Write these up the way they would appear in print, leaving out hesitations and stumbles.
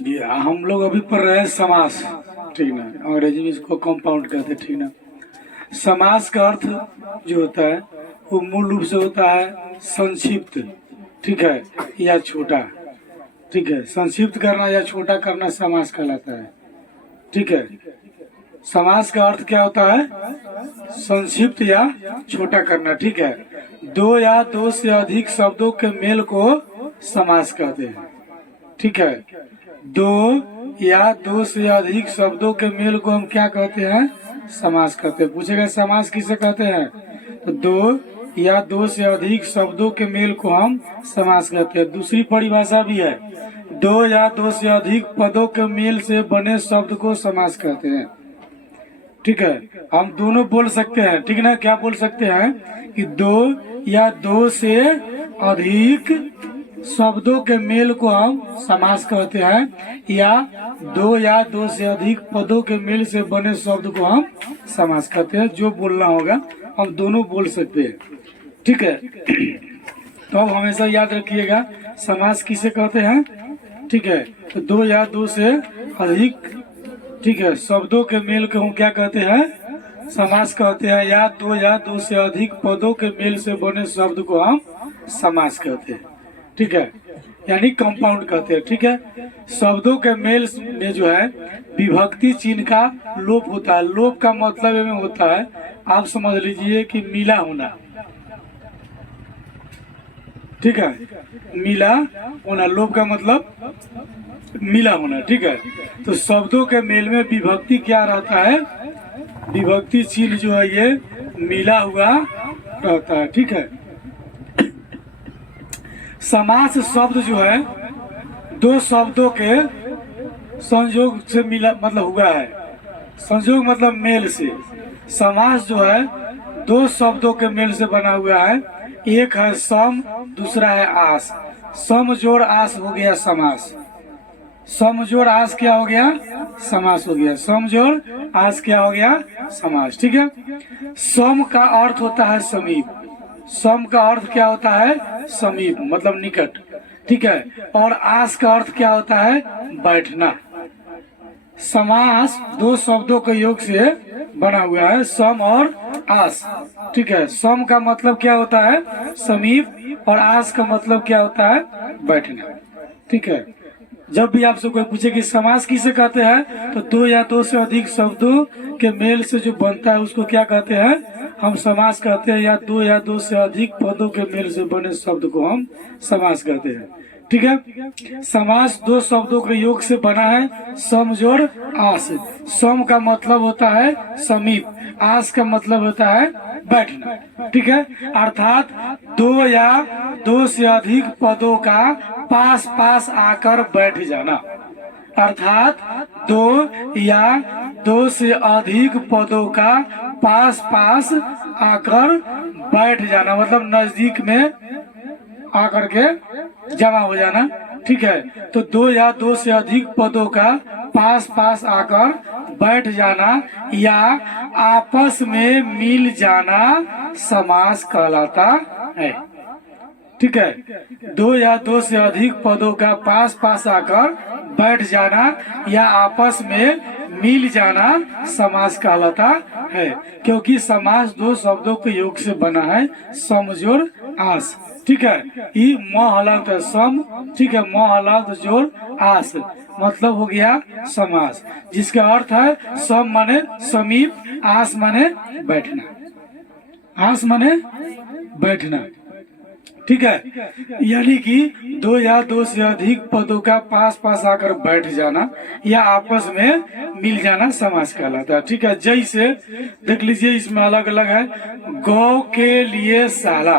ये हम लोग अभी पढ़ रहे हैं समास। ठीक ना, अंग्रेजी में इसको कंपाउंड कहते हैं। ठीक ना, समास का अर्थ जो होता है वो मूल रूप से होता है संक्षिप्त, ठीक है, या छोटा। ठीक है, संक्षिप्त करना या छोटा करना समास कहलाता है। ठीक है, समास का अर्थ क्या होता है? संक्षिप्त या छोटा करना। ठीक है, दो या दो से अधिक शब्दों के मेल को समास कहते हैं। ठीक है, दो या दो से अधिक शब्दों के मेल को हम क्या कहते हैं? समास कहते हैं। पूछेगा समास किसे कहते हैं? तो दो या दो से अधिक शब्दों के मेल को हम समास कहते हैं। दूसरी परिभाषा भी है, दो या दो से अधिक पदों के मेल से बने शब्द को समास कहते हैं। ठीक है, हम दोनों बोल सकते हैं। ठीक ना, क्या बोल सकते हैं कि दो या दो से अधिक शब्दों के मेल को हम समास कहते हैं, या दो या दो से अधिक पदों के मेल से बने शब्द को हम समास कहते हैं। जो बोलना होगा हम दोनों बोल सकते हैं। ठीक है, तो अब हमेशा याद रखिएगा समास किसे कहते हैं। ठीक है, तो दो या दो से अधिक, ठीक है, शब्दों के मेल को हम क्या कहते हैं? समास कहते हैं। या दो से अधिक पदों के मेल से बने शब्द को हम समास कहते हैं। ठीक है, यानी कंपाउंड कहते हैं। ठीक है, शब्दों के मेल में जो है विभक्ति चिन्ह का लोप होता है। लोप का मतलब में होता है, आप समझ लीजिए कि मिला होना। ठीक है, मिला होना, लोप का मतलब मिला होना। ठीक है, तो शब्दों के मेल में विभक्ति क्या रहता है? विभक्ति चिन्ह जो है ये मिला हुआ रहता है। ठीक है, समास शब्द जो है दो शब्दों के संयोग से मिला, मतलब हुआ है। संयोग मतलब मेल से। समास जो है दो शब्दों के मेल से बना हुआ है। एक है सम, दूसरा है आस। सम जोड़ आस हो गया समास। सम जोड़ आस क्या हो गया? समास हो गया। सम जोड़ आस क्या हो गया? समास। ठीक है, सम का अर्थ होता है समीप। सम का अर्थ क्या होता है? समीप मतलब निकट। ठीक है, और आस का अर्थ क्या होता है? बैठना। समास दो शब्दों के योग से बना हुआ है, सम और आस। ठीक है, सम का मतलब क्या होता है? समीप, और आस का मतलब क्या होता है? बैठना। ठीक है, जब भी आपसे कोई पूछे कि समास किसे कहते हैं, तो दो या दो से अधिक शब्दों के मेल से जो बनता है उसको क्या कहते हैं? हम समास कहते हैं। या दो से अधिक पदों के मेल से बने शब्द को हम समास कहते हैं। ठीक है, समास दो शब्दों के योग से बना है, सम जोड़ आस। सम का मतलब होता है समीप, आस का मतलब होता है बैठना। ठीक है, अर्थात दो या दो से अधिक पदों का पास पास आकर बैठ जाना। अर्थात दो या दो से अधिक पदों का पास पास आकर बैठ जाना, मतलब नजदीक में आकर के जमा हो जाना। ठीक है, तो दो या दो से अधिक पदों का पास पास आकर बैठ जाना या आपस में मिल जाना समास कहलाता है। ठीक है, दो या दो से अधिक पदों का पास पास आकर बैठ जाना या आपस में मिल जाना समास कहलाता है, क्योंकि समास दो शब्दों के योग से बना है, सम जोड़ आस। ठीक है, ये म हलांत है सम। ठीक है, म हलांत जोड़ आस मतलब हो गया समास, जिसका अर्थ है सम माने समीप, आस माने बैठना। आस माने बैठना। ठीक है, यानी कि दो या दो से अधिक पदों का पास पास आकर बैठ जाना या आपस में मिल जाना समास कहलाता है। ठीक है, जैसे देख लीजिए इसमें अलग अलग है। गौ के लिए साला।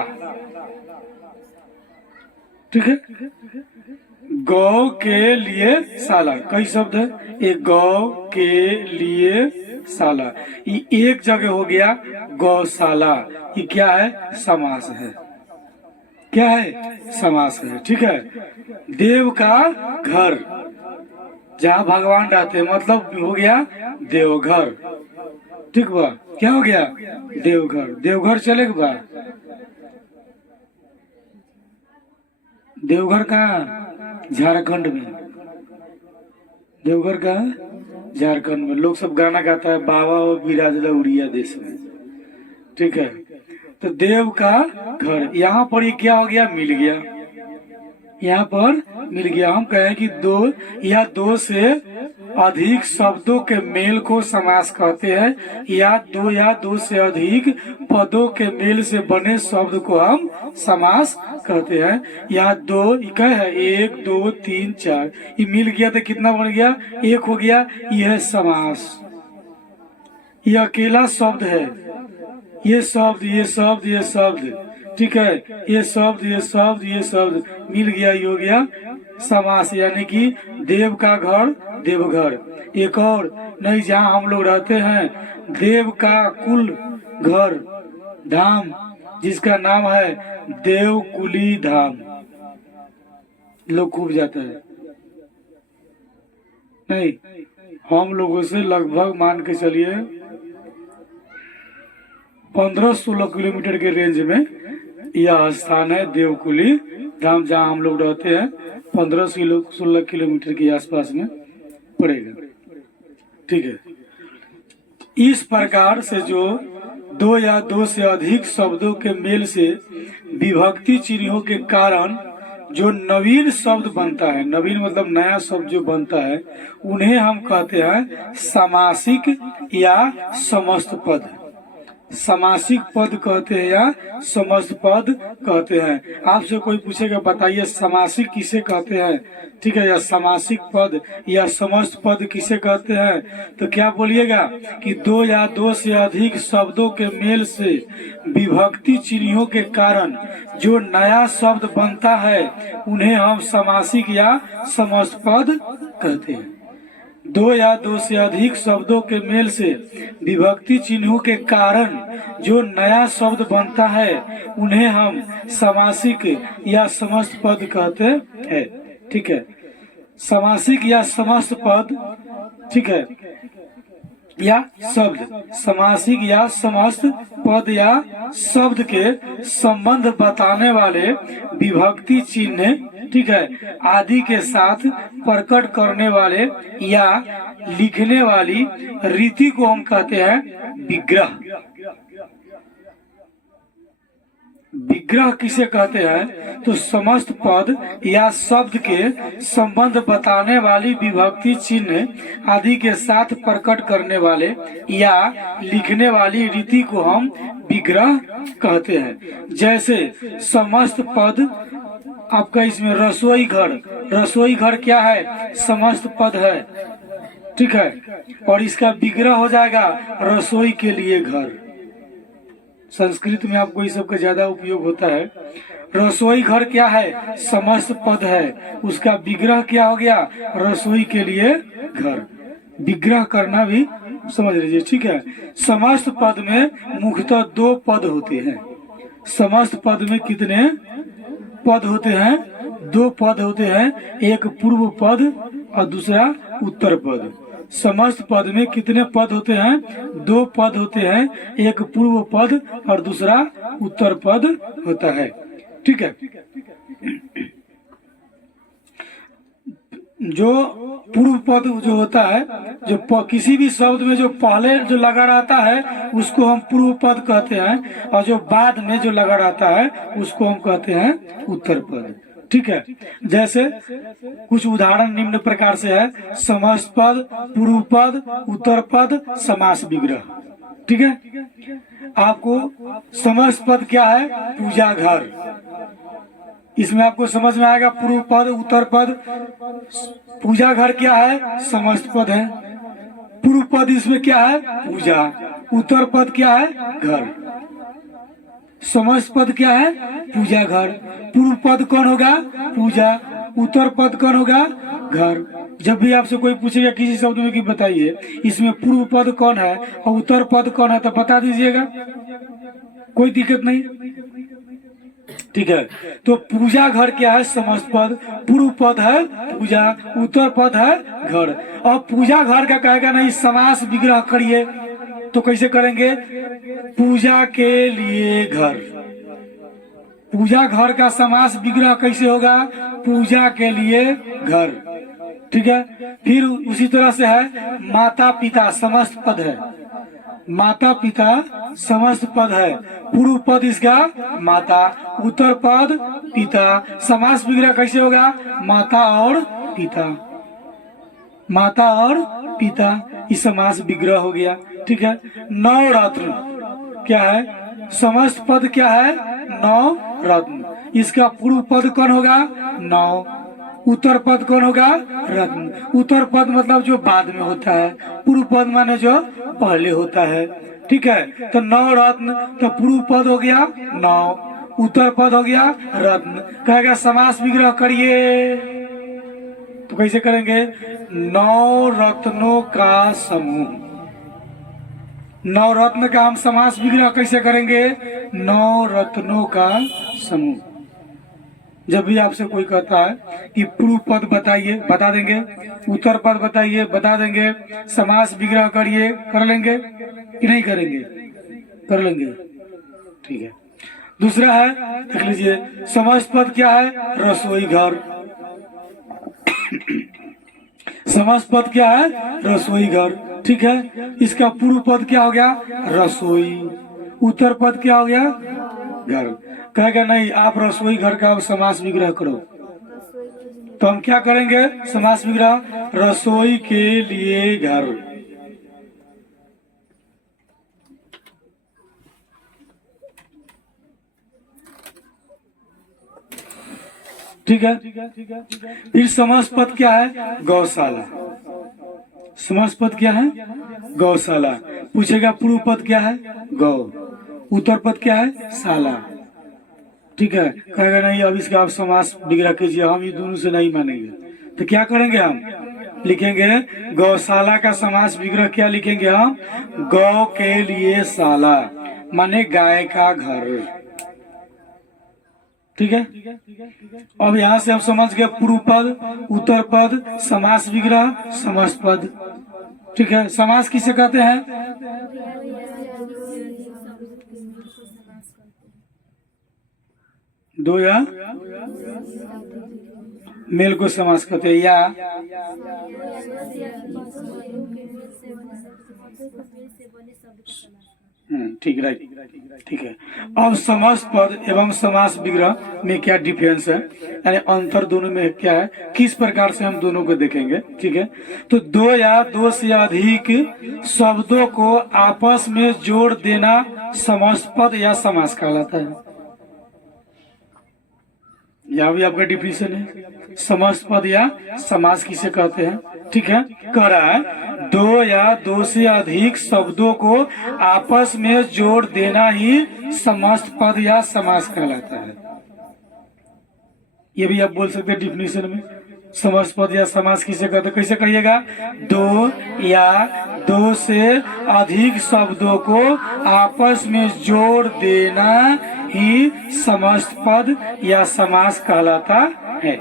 ठीक है, गौ के लिए साला, कई शब्द है। एक गौ के लिए साला, ये एक जगह हो गया गौशाला। ये क्या है? समास है। क्या है? समास है। ठीक है, देव का घर, जहाँ भगवान रहते हैं, मतलब हो गया देवघर। ठीक बा, क्या हो गया? देवघर। देवघर चलेगा बा? देवघर कहाँ? झारखंड में। देवघर का झारखंड में लोग सब गाना गाता है, बाबा और बिराजला उड़िया देश में। ठीक है, तो देव का घर यहाँ पर ये क्या हो गया, मिल गया, यहाँ पर मिल गया। हम कहें कि दो या दो से अधिक शब्दों के मेल को समास कहते हैं, या दो से अधिक पदों के मेल से बने शब्द को हम समास कहते हैं। या दो क्या है, एक दो तीन चार, ये मिल गया तो कितना बन गया, एक हो गया, यह है समास। ये अकेला शब्द है, ये शब्द ये शब्द ये शब्द, ठीक है, ये शब्द ये शब्द ये शब्द मिल गया, ये हो गया समास। यानी कि देव का घर देवघर। एक और नहीं, जहाँ हम लोग रहते हैं, देव का कुल घर धाम, जिसका नाम है देवकुली धाम, लोग खूब जाते हैं। नहीं, हम लोगों से लगभग मान के चलिए 15-16 किलोमीटर के रेंज में यह स्थान है देवकुली धाम, जहाँ हम लोग रहते हैं। 15-16 किलोमीटर के आसपास में पड़ेगा। ठीक है, इस प्रकार से जो दो या दो से अधिक शब्दों के मेल से विभक्ति चिन्हों के कारण जो नवीन शब्द बनता है, नवीन मतलब नया शब्द जो बनता है, उन्हें हम कहते हैं समासिक या समस्त पद। समासिक पद कहते हैं या समस्त पद कहते हैं। आपसे कोई पूछेगा बताइए समासिक किसे कहते हैं, ठीक है, या समासिक पद या समस्त पद किसे कहते हैं, तो क्या बोलिएगा कि दो या दो से अधिक शब्दों के मेल से विभक्ति चिन्हों के कारण जो नया शब्द बनता है, उन्हें हम समासिक या समस्त पद कहते हैं। दो या दो से अधिक शब्दों के मेल से विभक्ति चिन्हों के कारण जो नया शब्द बनता है, उन्हें हम समासिक या समस्त पद कहते हैं। ठीक है, समासिक या समस्त पद, ठीक है, या शब्द, समासिक या समस्त पद या शब्द के संबंध बताने वाले विभक्ति चिन्ह, ठीक है, आदि के साथ प्रकट करने वाले या लिखने वाली रीति को हम कहते हैं विग्रह। विग्रह किसे कहते हैं, तो समस्त पद या शब्द के संबंध बताने वाली विभक्ति चिन्ह आदि के साथ प्रकट करने वाले या लिखने वाली रीति को हम विग्रह कहते हैं। जैसे समस्त पद आपका इसमें रसोई घर, रसोई घर क्या है, समस्त पद है, ठीक है, और इसका विग्रह हो जाएगा रसोई के लिए घर। संस्कृत में आपको इस सब का ज्यादा उपयोग होता है। रसोई घर क्या है, समस्त पद है, उसका विग्रह क्या हो गया, रसोई के लिए घर। विग्रह करना भी समझ लीजिए, ठीक है। समस्त पद में मुख्यतः दो पद होते हैं। समस्त पद में कितने पद होते हैं, दो पद होते हैं, एक पूर्व पद और दूसरा उत्तर पद। समस्त पद में कितने पद होते हैं, दो पद होते हैं, एक पूर्व पद और दूसरा उत्तर पद होता है, ठीक है। जो पूर्व पद जो होता है, जो किसी भी शब्द में जो पहले जो लगा रहता है उसको हम पूर्व पद कहते हैं, और जो बाद में जो लगा रहता है उसको हम कहते हैं उत्तर पद, ठीक है। जैसे कुछ उदाहरण निम्न प्रकार से है, समस्त पद, पूर्व पद, उत्तर पद, समास विग्रह, ठीक है। आपको समस्त पद क्या है, पूजा घर, इसमें आपको समझ में आएगा पूर्व पद उत्तर पद। पूजा घर क्या है, समस्त पद है। पूर्व पद इसमें क्या है, पूजा। उत्तर पद क्या है, घर। समस्त पद क्या है, पूजा घर। पूर्व पद कौन होगा, पूजा। उत्तर पद कौन होगा, घर। जब भी आपसे कोई पूछेगा किसी शब्द में कि बताइए इसमें पूर्व पद कौन है और उत्तर पद कौन है, तो बता दीजिएगा, कोई दिक्कत नहीं, ठीक है। तो पूजा घर क्या है, समस्त पद। पूर्व पद है पूजा, उत्तर पद है घर। और पूजा घर का कहेगा नहीं समास विग्रह करिए, तो कैसे करेंगे, पूजा के लिए घर। पूजा घर का समास विग्रह कैसे होगा, पूजा के लिए घर, ठीक है। फिर उसी तरह से है माता पिता, समस्त पद है, माता पिता समस्त पद है। पूर्व पद इसका माता, उत्तर पद पिता। समास विग्रह कैसे होगा? माता और पिता, माता और पिता, इस समास विग्रह हो गया। ठीक है। नवरत्न क्या है? समस्त पद क्या है? नवरत्न। इसका पूर्व पद कौन होगा? नौ। उत्तर पद कौन होगा? रत्न। उत्तर पद मतलब जो बाद में होता है, पूर्व पद माने जो पहले होता है। ठीक है। तो नौ रत्न, तो पूर्व पद हो गया नौ, उत्तर पद हो गया रत्न। कहेगा समास विग्रह करिए, तो कैसे करेंगे? नौ रत्नों का समूह। नौ रत्न का हम समास विग्रह कैसे करेंगे? नौ रत्नों का समूह। जब भी आपसे कोई कहता है कि पूर्व पद बताइए, बता देंगे, उत्तर पद बताइए, बता देंगे, समास विग्रह करिए, कर लेंगे कि नहीं करेंगे? कर लेंगे। ठीक है। दूसरा है, देख लीजिए, समस्त पद क्या है? रसोई घर। समस्त पद क्या है? रसोई घर। ठीक है। इसका पूर्व पद क्या हो गया? रसोई। उत्तर पद क्या हो गया? घर। कहेगा नहीं, आप रसोई घर का समास विग्रह करो। तो हम क्या करेंगे? समास विग्रह, रसोई के लिए घर। ठीक है। फिर समस्त पद क्या है? गौशाला। समस्त पद क्या है? गौशाला। पूछेगा पूर्व पद क्या है? गौ। उत्तर पद क्या है? शाला। ठीक है। कहेगा नहीं, अब इसका आप समास विग्रह कीजिए, हम ये दोनों से नहीं मानेंगे। तो क्या करेंगे? हम लिखेंगे गौशाला का समास विग्रह क्या लिखेंगे हम? गौ के लिए शाला, माने गाय का घर। ठीक है। अब यहाँ से हम समझ गए पूर्व पद, उत्तर पद, समास विग्रह, समस्त पद। ठीक है। समास किसे कहते हैं? दो या मेल को समास कहते हैं, या ठीक, राइट। ठीक है। अब समस्त पद एवं समास विग्रह में क्या डिफरेंस है, यानी अंतर दोनों में क्या है, किस प्रकार से हम दोनों को देखेंगे। ठीक है। तो दो या दो से अधिक शब्दों को आपस में जोड़ देना समस्त पद या समास कहलाता है। यह भी आपका डिफिनेशन है, समस्त पद या समास किसे कहते हैं। ठीक है। कह रहा है दो या दो से अधिक शब्दों को आपस में जोड़ देना ही समस्त पद या समास कहलाता है। ये भी आप बोल सकते हैं डिफिनेशन में, समस्त पद या समास किसे कहते हैं। कैसे कहिएगा? दो या दो से अधिक शब्दों को आपस में जोड़ देना ही समस्त पद या समास कहलाता है।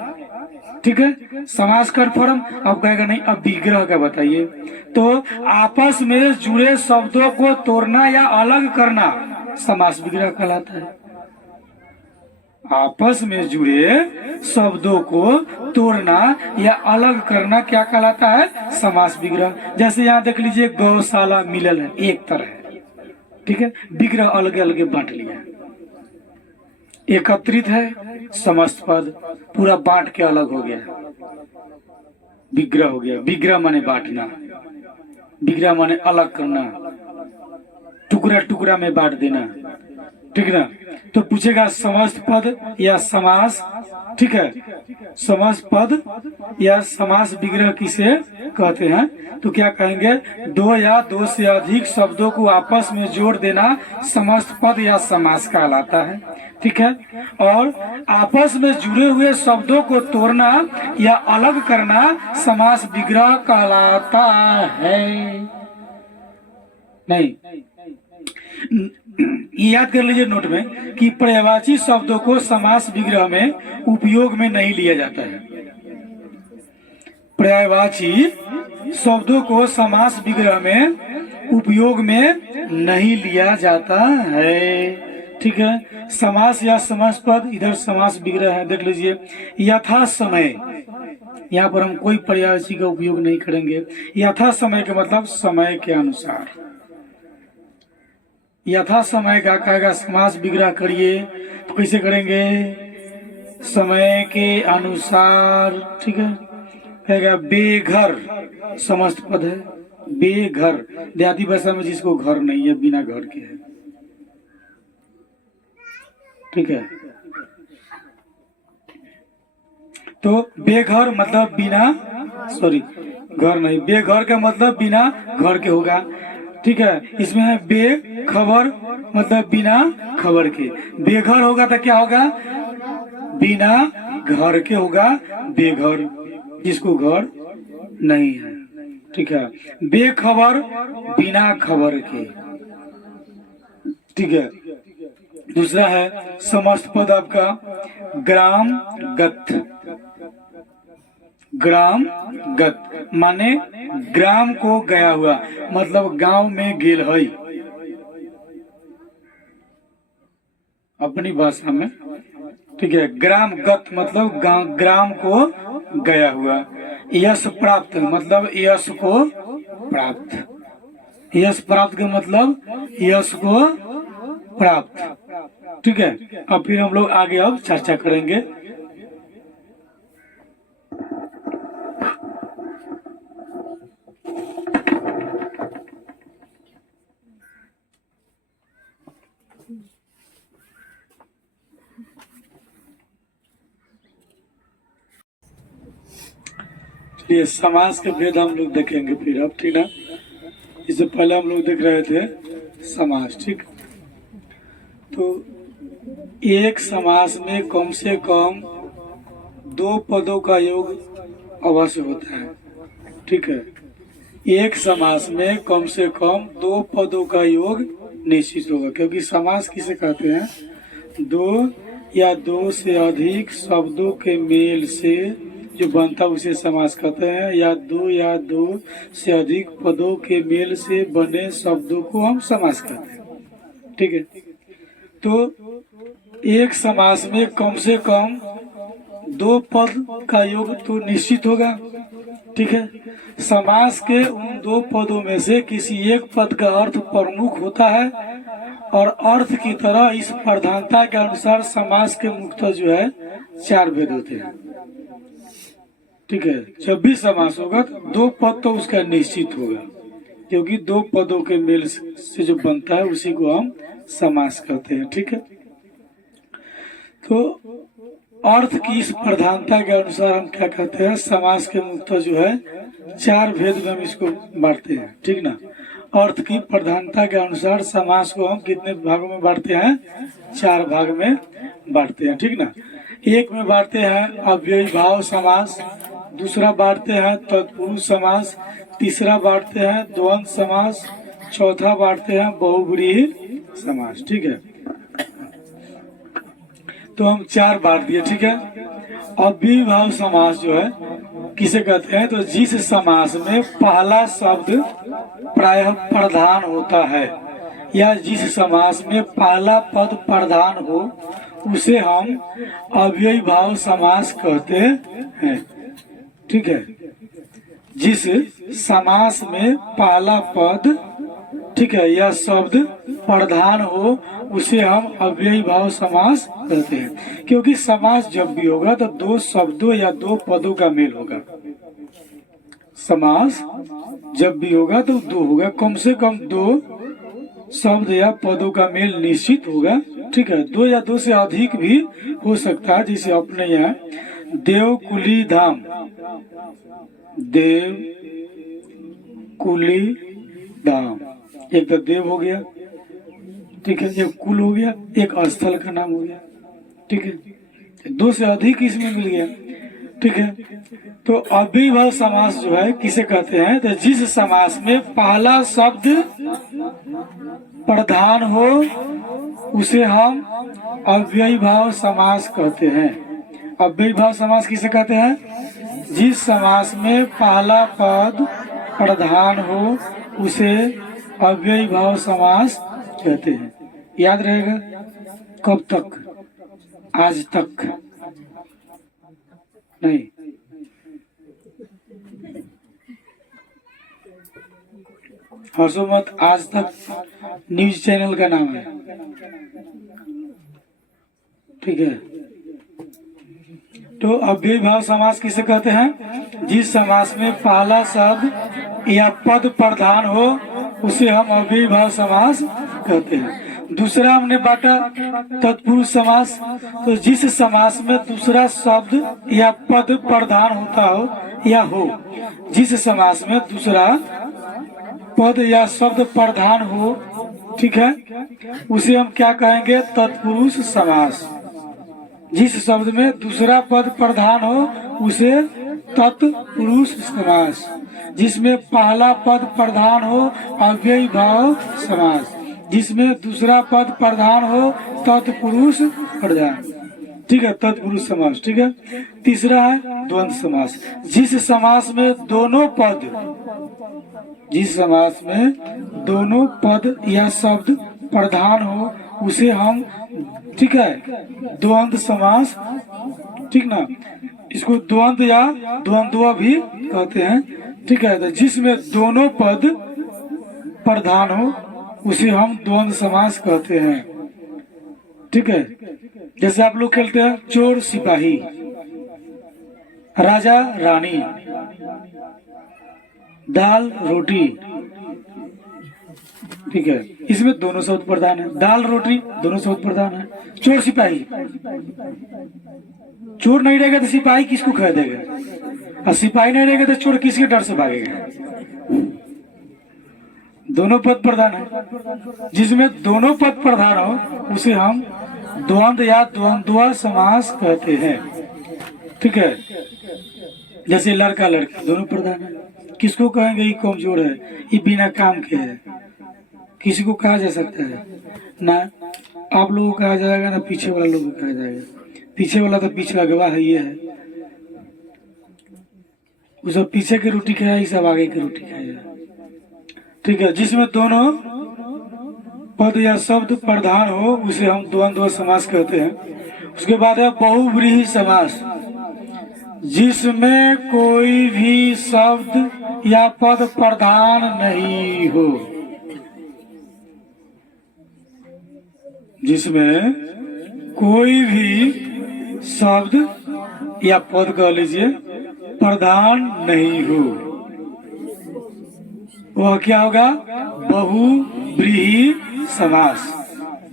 ठीक है। समास का फॉर्म अब कहेगा नहीं, अब विग्रह का बताइए। तो आपस में जुड़े शब्दों को तोड़ना या अलग करना समास विग्रह कहलाता है। आपस में जुड़े शब्दों को तोड़ना या अलग करना क्या कहलाता है? समास विग्रह। जैसे यहाँ देख लीजिए, गौशाला मिलल है, एक तरह है। ठीक है। विग्रह अलग अलग बांट लिया, एकत्रित है, समस्त पद पूरा बांट के अलग हो गया, विग्रह हो गया। विग्रह माने बांटना, विग्रह माने अलग करना, टुकड़ा टुकड़ा में बांट देना। ठीक है ना। तो पूछेगा समस्त पद या समास। ठीक है। समस्त पद या समास विग्रह किसे कहते हैं? तो क्या कहेंगे? दो या दो से अधिक शब्दों को आपस में जोड़ देना समस्त पद या समास कहलाता है। ठीक है। और आपस में जुड़े हुए शब्दों को तोड़ना या अलग करना समास विग्रह कहलाता है। नहीं, याद कर लीजिए नोट में कि पर्यायवाची शब्दों को समास विग्रह में उपयोग में नहीं लिया जाता है। पर्यायवाची शब्दों को समास विग्रह में उपयोग में नहीं लिया जाता है। ठीक है। समास या समास पद, इधर समास विग्रह है, देख लीजिए। यथा समय, यहाँ पर हम कोई पर्यायवाची का उपयोग नहीं करेंगे। यथा समय के मतलब समय के अनुसार। यथा समय का कहेगा समास विग्रह करिए तो कैसे करेंगे, समय के अनुसार, ठीक है। कहेगा बेघर, समस्त पद है, बेघर, देहाती भाषा में जिसको घर नहीं है, बिना घर के है, ठीक है। तो बेघर मतलब बिना, सॉरी घर नहीं, बेघर का मतलब बिना घर के होगा, ठीक है। इसमें है बेखबर मतलब बिना खबर के। बेघर होगा तो क्या होगा, बिना घर के होगा बेघर, जिसको घर नहीं है, ठीक है। बेखबर बिना खबर के, ठीक है। दूसरा है समस्त पद आपका ग्राम गत। ग्राम गत माने ग्राम को गया हुआ, मतलब गांव में गेल है, अपनी भाषा में, ठीक है। ग्राम गत मतलब ग्राम को गया हुआ। यश प्राप्त मतलब यश को प्राप्त, यश प्राप्त का मतलब यश को प्राप्त, ठीक है। अब फिर हम लोग आगे अब चर्चा करेंगे। ये समास के भेद हम लोग देखेंगे फिर अब, ठीक है। इससे पहले हम लोग देख रहे थे समास, ठीक। तो एक समास में कम से कम 2 पदों का योग अवश्य होता है, ठीक है। एक समास में कम से कम 2 पदों का योग निश्चित होगा, क्योंकि समास किसे कहते हैं, 2 या 2 से अधिक शब्दों के मेल से जो बनता है उसे समास कहते हैं, या 2 से अधिक पदों के मेल से बने शब्दों को हम समास कहते हैं, ठीक है। तो एक समास में कम से कम 2 पद का योग तो निश्चित होगा, ठीक है। समास के उन 2 पदों में से किसी एक पद का अर्थ प्रमुख होता है, और अर्थ की तरह इस प्रधानता के अनुसार समास के मुख्यतः जो है 4 भेद होते हैं, ठीक है। जब भी समास होगा तो 2 पद तो उसका निश्चित होगा, क्योंकि 2 पदों के मेल से जो बनता है उसी को हम समास कहते हैं, ठीक है। तो अर्थ की इस प्रधानता के अनुसार हम क्या कहते हैं, समास के मुख्यतः जो है 4 भेद में हम इसको बांटते हैं, ठीक ना। अर्थ की प्रधानता के अनुसार समास को हम कितने भागों में बांटते हैं, 4 भाग में बांटते हैं, ठीक ना। एक में बांटते हैं अव्ययी भाव समास, दूसरा बांटते हैं तत्पुरुष समास, तीसरा बांटते हैं द्वंद्व समास, चौथा बांटते हैं बहुव्रीहि समास, ठीक है। तो हम 4 बांट दिए, ठीक है। अव्ययी भाव समास जो है किसे कहते हैं, तो जिस समास में पहला शब्द प्रायः प्रधान होता है, या जिस समास में पहला पद प्रधान हो उसे हम अव्ययी भाव समास कहते हैं, ठीक है। जिस समास में पहला पद, ठीक है, यह शब्द प्रधान हो उसे हम अव्ययी भाव समास कहते हैं, क्योंकि समास जब भी होगा तो 2 शब्दों या 2 पदों का मेल होगा। समास जब भी होगा तो 2 होगा, कम से कम 2 शब्द या पदों का मेल निश्चित होगा, ठीक है। 2 या 2 से अधिक भी हो सकता है, जैसे अपने यहाँ देव कुली धाम, देव कुली धाम, एक तो देव हो गया, ठीक है, एक कुल हो गया, एक स्थल का नाम हो गया, ठीक है। 2 से अधिक इसमें मिल गया, ठीक है। तो अव्ययी भाव समास जो है किसे कहते हैं, तो जिस समास में पहला शब्द प्रधान हो उसे हम अव्ययी भाव समास कहते हैं। अव्ययी भाव समास किसे कहते हैं, जिस समास में पहला पद प्रधान हो उसे अव्ययी भाव समास कहते हैं, याद रहेगा। कब तक, आज तक नहीं, हंसो मत, आज तक न्यूज चैनल का नाम है, ठीक है। तो अव्ययीभाव समास किसे कहते हैं? जिस समास में पहला शब्द या पद प्रधान हो उसे हम अव्ययीभाव समास कहते हैं। दूसरा हमने बांटा तत्पुरुष समास। तो जिस समास में दूसरा शब्द या पद प्रधान होता हो या हो, जिस समास में दूसरा पद या शब्द प्रधान हो, ठीक है, उसे हम क्या कहेंगे? तत्पुरुष समास। जिस शब्द में दूसरा पद प्रधान हो उसे तत्पुरुष समास। जिसमें पहला पद प्रधान हो अव्ययीभाव समास। जिसमें दूसरा पद प्रधान हो तत्पुरुष प्रधान, ठीक है, तत्पुरुष समास, ठीक है। तीसरा है द्वंद्व समास। जिस समास में दोनों पद, जिस समास में दोनों पद या शब्द प्रधान हो उसे हम, ठीक है, द्वंद्व समास, ठीक ना, इसको द्वंद्व या द्वंद्व भी कहते हैं, ठीक है। तो जिसमें दोनों पद प्रधान हो उसे हम द्वंद्व समास कहते हैं, ठीक है। जैसे आप लोग खेलते हैं चोर सिपाही, राजा रानी, दाल रोटी, ठीक है, इसमें दोनों शब्द प्रधान है। दाल रोटी दोनों शब्द प्रधान है। चोर सिपाही, चोर नहीं रहेगा तो सिपाही किसको खा देगा, और सिपाही नहीं रहेगा तो चोर किसके डर से भागेगा? दोनों पद प्रधान है। जिसमें दोनों पद प्रधान हो उसे हम द्वंद्व या द्वंद्व समास कहते हैं, ठीक है। जैसे लड़का लड़की दोनों प्रधान है, किसको कहेंगे ये कमजोर है, ये बिना काम के है, किसी को कहा जा सकता है ना? आप लोगों को कहा जाएगा ना पीछे वाला लोग को कहा जाएगा। पीछे वाला तो पिछला गवाह है, ये है, वो सब पीछे की रोटी खाया, ये सब आगे की रोटी खाया, ठीक है। जिसमें दोनों पद या शब्द प्रधान हो उसे हम द्वंद्व समास कहते हैं। उसके बाद है बहुव्रीहि समास। जिसमें कोई भी शब्द या पद प्रधान नहीं हो, जिसमें कोई भी शब्द या पद कह लीजिए प्रधान नहीं हो, वह क्या होगा? बहुव्रीहि समास।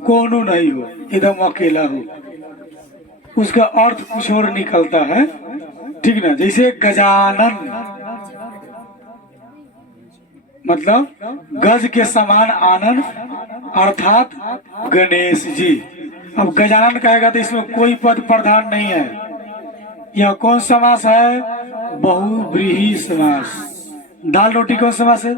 कोनो नहीं हो, एकदम अकेला हो, उसका अर्थ कुछ और निकलता है, ठीक ना। जैसे गजानन, मतलब गज के समान आनंद, अर्थात गणेश जी। अब गजानन कहेगा तो इसमें कोई पद प्रधान नहीं है। यह कौन समास है? बहुव्रीहि समास। दाल रोटी कौन समास है?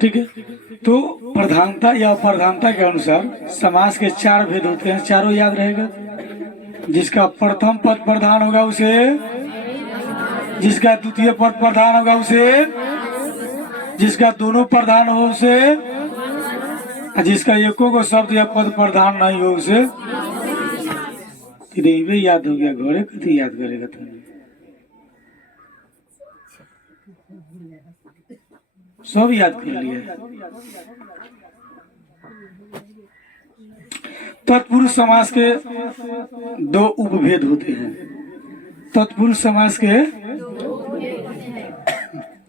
ठीक है। तो प्रधानता या अप्रधानता के अनुसार समास के चार भेद होते हैं, चारों याद रहेगा। जिसका प्रथम पद प्रधान होगा उसे, जिसका द्वितीय पद प्रधान होगा उसे, जिसका दोनों प्रधान हो उसे, जिसका एको को शब्द या पद प्रधान नहीं हो उसे। याद हो गया, घरे कथी याद करेगा तो सब याद कर लिया। तत्पुरुष समास के दो उपभेद होते हैं। तत्पुरुष समास के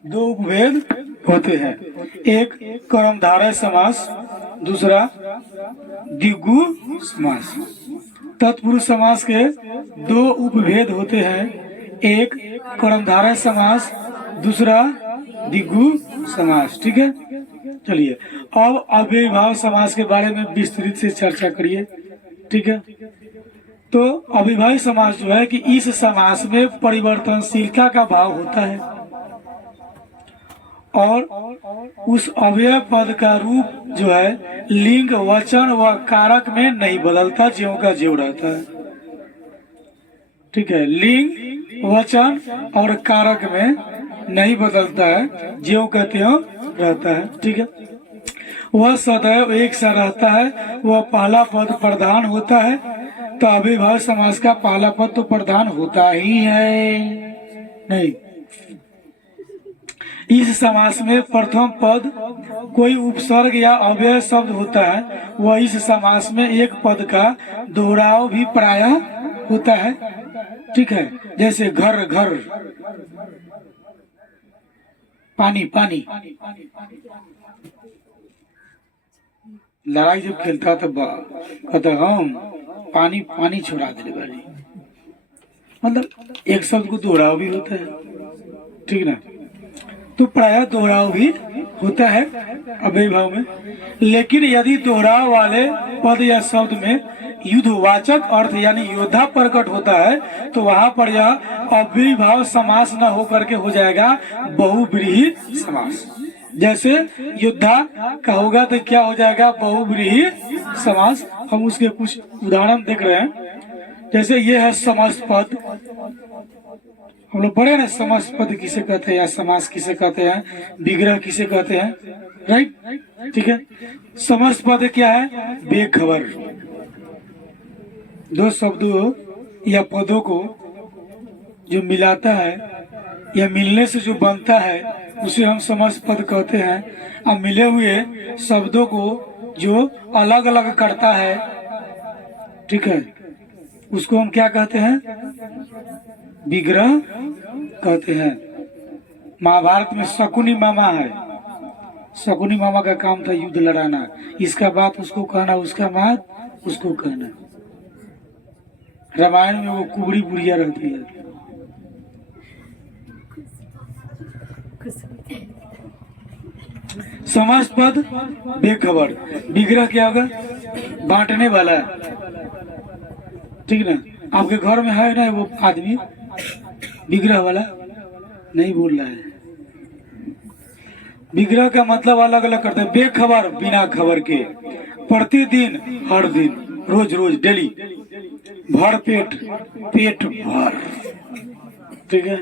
दो उपभेद होते हैं, एक कर्मधारय समास, दूसरा द्विगु समास। तत्पुरुष समास के दो उपभेद होते हैं, एक कर्मधारय समास, दूसरा द्विगु समास, ठीक है। चलिए अब अव्ययीभाव समास के बारे में विस्तृत से चर्चा करिए, ठीक है। तो अव्ययीभाव समास जो है कि इस समास में परिवर्तनशीलता का भाव होता है और उस अव्यय पद का रूप जो है लिंग, वचन व कारक में नहीं बदलता, ज्यों का ज्यों रहता है, ठीक है। लिंग, वचन और कारक में नहीं बदलता है, ज्यों का त्यों रहता है। ठीक है, वह सदैव एक सा रहता है, वह पहला पद प्रधान होता है। तो अव्ययीभाव समास का पहला पद तो प्रधान होता ही है नहीं। इस समास में प्रथम पद कोई उपसर्ग या अव्यय शब्द होता है, वह इस समास में एक पद का दोहराव भी प्रायः होता है। ठीक है, जैसे घर घर, पानी पानी। लड़ाई जब खेलता तब कहता हम पानी पानी छोड़ा दे बारी, मतलब एक शब्द को दोहराव भी होता है। ठीक ना, तो प्रायः दोहराव भी होता है अव्ययीभाव में। लेकिन यदि दोहराव वाले पद या शब्द में युद्धवाचक अर्थ यानी योद्धा प्रकट होता है, तो वहां पर यह अव्ययीभाव समास न होकर के हो जाएगा बहुव्रीहि समास। जैसे योद्धा का होगा तो क्या हो जाएगा, बहुव्रीहि समास। हम उसके कुछ उदाहरण देख रहे हैं। जैसे ये है समस्त पद, हम लोग पढ़े ना समस्त पद किसे कहते हैं या समास किसे कहते हैं, विग्रह किसे कहते हैं, राइट। ठीक है, समस्त पद क्या है, बेखबर। दो शब्दों या पदों को जो मिलाता है या मिलने से जो बनता है उसे हम समस्त पद कहते हैं। अब मिले हुए शब्दों को जो अलग अलग करता है, ठीक है, उसको हम क्या कहते हैं, विग्रह कहते हैं। महाभारत में शकुनी मामा है, शकुनी मामा का काम था युद्ध लड़ाना, इसका बात उसको कहना, उसका बात उसको कहना। रामायण में वो कुबड़ी बुढ़िया रहती है। समस्त पद बेखबर, विग्रह क्या होगा, बांटने वाला। ठीक ना, आपके घर में है ना वो आदमी विग्रह वाला, नहीं बोल रहा है। विग्रह का मतलब अलग अलग करते हैं। बेखबर बिना खबर के, प्रतिदिन हर दिन, रोज रोज डेली, भर पेट पेट भर। ठीक है,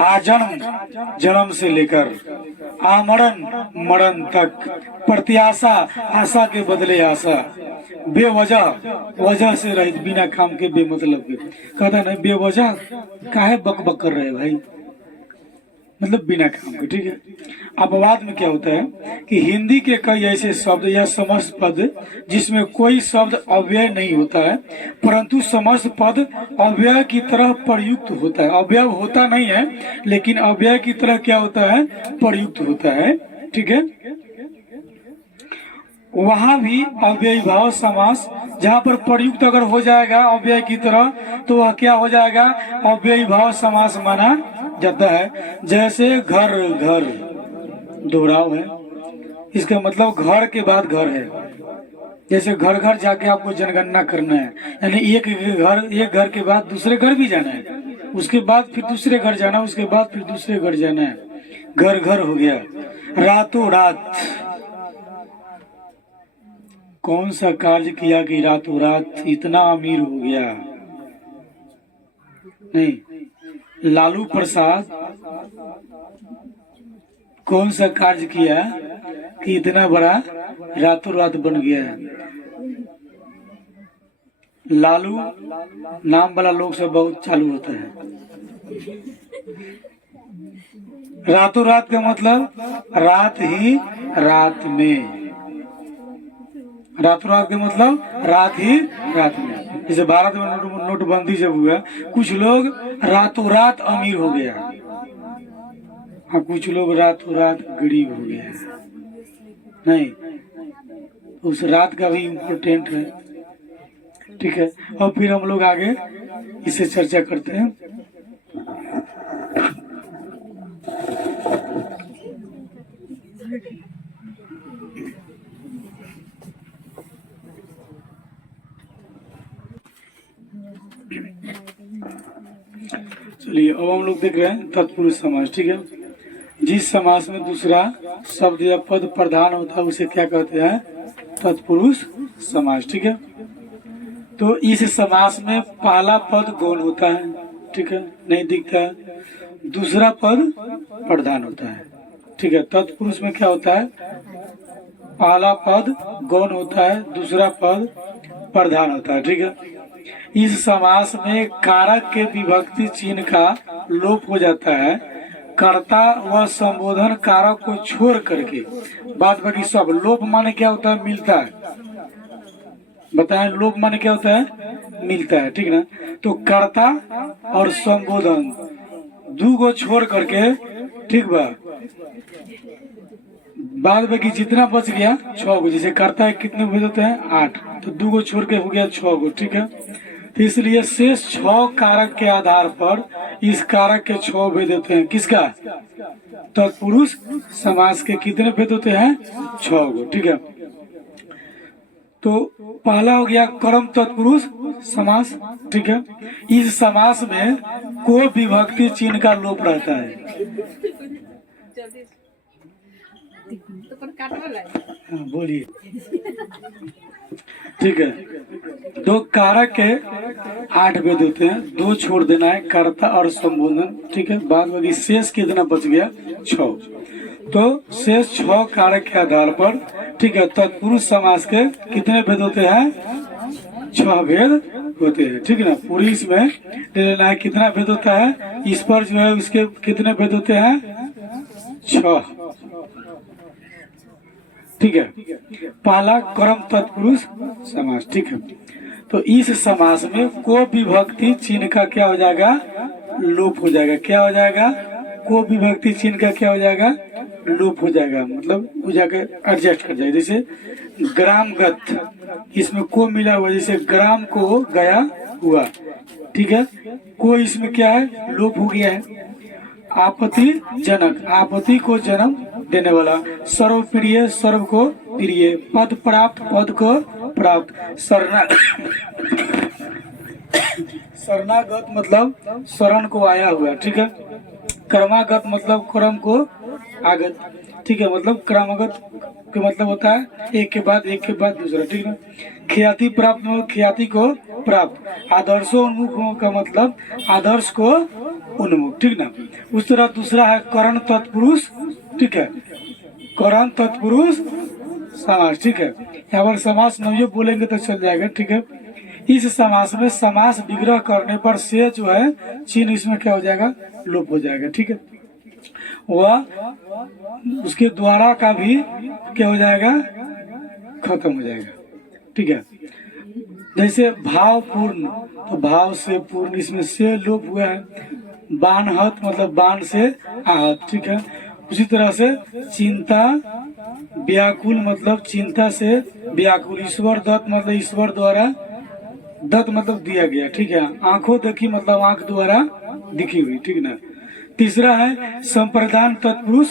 आजन्म जन्म से लेकर आमरण मरण तक, प्रत्याशा आशा के बदले आशा, बेवजह वजह से रहित, बिना काम के बेमतलब के। कहता नहीं बेवजह काहे बक बक कर रहे भाई, मतलब बिना काम के। ठीक है, अपवाद में क्या होता है कि हिंदी के कई ऐसे शब्द या समस्त पद जिसमें कोई शब्द अव्यय नहीं होता है, परंतु समस्त पद अव्यय की तरह प्रयुक्त होता है। अव्यय होता नहीं है, लेकिन अव्यय की तरह क्या होता है, प्रयुक्त होता है। ठीक है, वहां भी अव्ययीभाव समास, जहाँ पर प्रयुक्त अगर हो जाएगा अव्यय की तरह, तो वह क्या हो जाएगा, अव्ययीभाव समास माना जाता है। जैसे घर घर, दोहराव है, इसका मतलब घर के बाद घर है। जैसे घर घर जाके आपको जनगणना करना है, यानी एक घर के बाद दूसरे घर भी जाना है, उसके बाद फिर दूसरे घर जाना, उसके बाद फिर दूसरे घर जाना है। घर घर हो गया। रातों रात, कौन सा कार्य किया कि रातों रात इतना अमीर हो गया, नहीं। लालू प्रसाद कौन सा कार्य किया कि इतना बड़ा रातों रात बन गया है। लालू नाम वाला लोग सब बहुत चालू होता है। रातों रात का मतलब रात ही रात में, रातों रात का मतलब रात ही रात में। जैसे भारत में नोटबंदी जब हुआ, कुछ लोग रातों रात अमीर हो गया, हाँ, कुछ लोग रातों रात गरीब हो गया। नहीं, उस रात का भी इम्पोर्टेंट है। ठीक है, और फिर हम लोग आगे इसे चर्चा करते हैं। चलिए, अब हम लोग देख रहे हैं तत्पुरुष समास। ठीक है, जिस समास में दूसरा शब्द या पद प्रधान होता है उसे क्या कहते हैं, तत्पुरुष समास। ठीक है, तो इस समास में पहला पद गौण होता है। ठीक है, नहीं दिखता है। दूसरा पद प्रधान होता है। ठीक है, तत्पुरुष में क्या होता है, पहला पद गौण होता है, दूसरा पद प्रधान होता है। ठीक है, इस समास में कारक के विभक्ति चिन्ह का लोप हो जाता है। कर्ता व संबोधन कारक को छोड़ करके बाद बाकी सब। लोप माने क्या होता है, मिलता है। बताएं, लोप माने क्या होता है, मिलता है। ठीक ना, तो कर्ता और संबोधन दो को छोड़ करके, ठीक बा, बाद बाकी जितना बच गया 6 गो। जैसे कर्ता कितने भेज देते हैं, 8, तो 2 को छोड़ के हो गया 6 गो। ठीक है, तो इसलिए शेष 6 कारक के आधार पर इस कारक के 6 भेद होते हैं। किसका, तत्पुरुष समास के कितने भेद होते हैं, 6 गो। ठीक है, तो पहला हो गया कर्म तत्पुरुष समास। ठीक है, इस समास में को विभक्ति चिन्ह का लोप रहता है। हाँ, बोलिए। ठीक है, दो कारक के 8 भेद होते हैं, 2 छोड़ देना है, कर्ता और संबोधन। ठीक है, बाद में शेष कितना बच गया, 6। तो शेष 6 कारक के आधार पर, ठीक है, तत्पुरुष समास के कितने भेद होते हैं, 6 भेद होते हैं। ठीक है ना, पूरी इसमें ले लेना है कितना भेद होता है, इस पर जो है उसके कितने भेद होते हैं, 6। ठीक है, पहला कर्म तत्पुरुष समास। ठीक है, तो इस समास में को विभक्ति चिन्ह का क्या हो जाएगा, लोप हो जाएगा। क्या हो जाएगा, को विभक्ति चिन्ह का क्या हो जाएगा, लोप हो जाएगा। मतलब वो जाकर एडजस्ट कर जाएगा। जैसे ग्रामगत, इसमें को मिला हुआ, जैसे ग्राम को गया हुआ। ठीक है, को इसमें क्या है, लोप हो गया है। आपत्ति जनक, आपत्ति को जन्म देने वाला। सर्व प्रिय, सर्व को प्रिय। पद प्राप्त, पद को प्राप्त। शरणागत मतलब शरण को आया हुआ। ठीक है, कर्मागत मतलब कर्म को आगत। ठीक है, मतलब क्रमागत का मतलब होता है एक के बाद दूसरा। ठीक है, ख्याति प्राप्त मतलब ख्याति को प्राप्त। आदर्शो उन्मुख का मतलब आदर्श को उन्मुख। ठीक ना, उस तरह दूसरा है करण तत्पुरुष। ठीक है, करण तत्पुरुष समास। ठीक है, यहाँ पर समास नहीं बोलेंगे तो चल जाएगा। ठीक है, इस समास में समास विग्रह करने पर से जो है चिन्ह इसमें क्या हो जाएगा, लोप हो जाएगा। ठीक है, वह उसके द्वारा का भी क्या हो जाएगा, खत्म हो जाएगा। ठीक है, जैसे भाव पूर्ण, तो भाव से पूर्ण, इसमें से लोप हुआ है। बाणहत मतलब बाण से आहत। ठीक है, उसी तरह से चिंता व्याकुल मतलब चिंता से व्याकुल। ईश्वर दत्त मतलब ईश्वर द्वारा, दत्त मतलब दिया गया। ठीक है, आंखों देखी मतलब आंख द्वारा दिखी हुई। ठीक ना, तीसरा है संप्रदान तत्पुरुष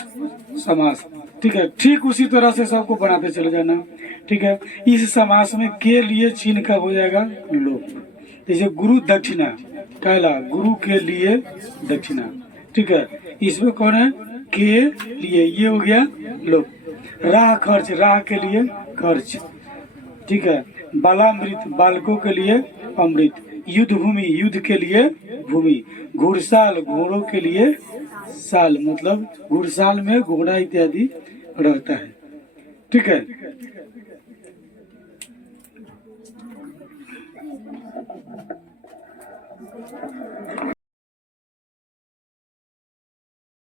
समास। ठीक है, ठीक उसी तरह से सबको बनाते चले जाना। ठीक है, इस समास में के लिए चिन्ह का हो जाएगा लोप। जैसे गुरु दक्षिणा, पहला गुरु के लिए दक्षिणा। ठीक है, इसमें कौन है, के लिए, ये हो गया लोप। राह खर्च, राह के लिए खर्च। ठीक है, बालामृत बालकों के लिए अमृत। युद्ध भूमि, युद्ध के लिए भूमि। घुड़साल, घोड़ों के लिए साल मतलब घुड़साल में घोड़ा इत्यादि रहता है। ठीक है,